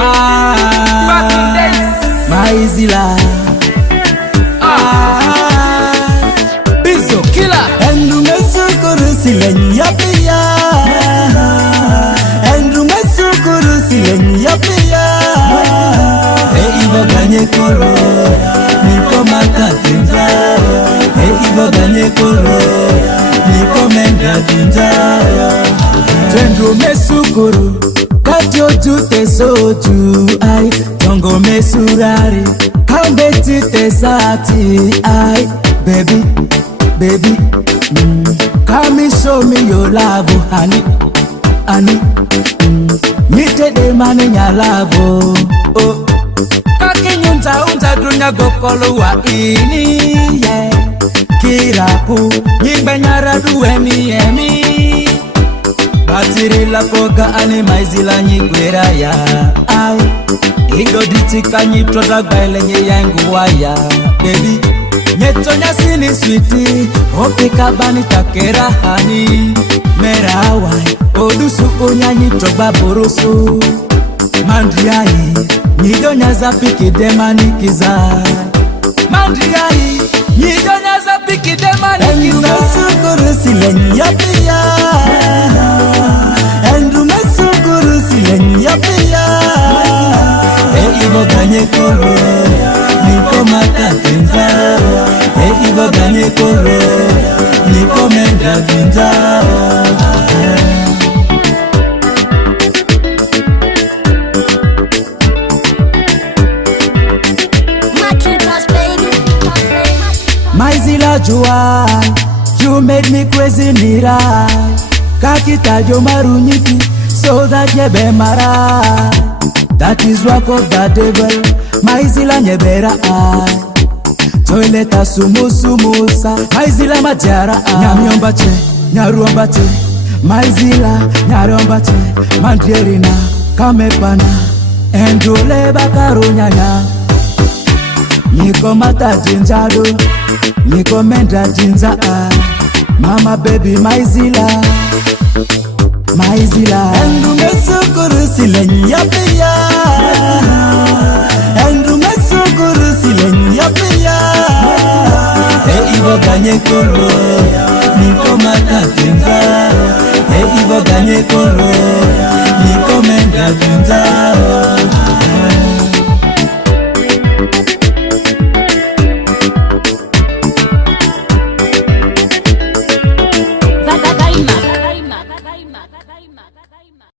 Back in days. Maizila. Bizo killer. Endu mesukuru sileni yapia. Endu mesukuru sileni yapia. Ibo ganye koro. Niko makatinza. Ibo ganye koro. Niko menda tinza. Endu mesukuru. Katyo jute soju. Ay. Tongo mesurari. Kambe tite sati. Ay. Baby, baby, come and show me your love, honey, honey. Nite de mani nya love, oh. Kakinyunta unta dunya gokolo wa ini, yeah. Kiraku, nyimbe nyara duemi emi. Batiri la foga ane maizila nyigwera ya, ay. Indo ditika nyitoda gbaile nye yangu waya, baby. Nyetonya sini sweetie, opika bani takera hani. Merawai, odusu unya nyitoba boroso. Mandriai, nyidonya za piki demani kiza. Mandriai, nyidonya za piki demani kiza. Endu mesukuru sileni yapia. Endu mesukuru sileni yapia. Ibo ganye koro, niko makatinza. Ibo ganye koro, niko menda tinza. Maizila juai, you made me crazy nirai. Kakita jo marunyiki, so that nyebe marai. That is work of the devil, maizila nyebera ai. Toileta sumusumusa, maizila majara ai. Nyamiombache, nyaruombache, maizila, nyaruombache. Mandrierina, kamepana, endule bakaru nyanya. Niko mata jinjado, niko menda jinza ai. Mama baby maizila, maizila.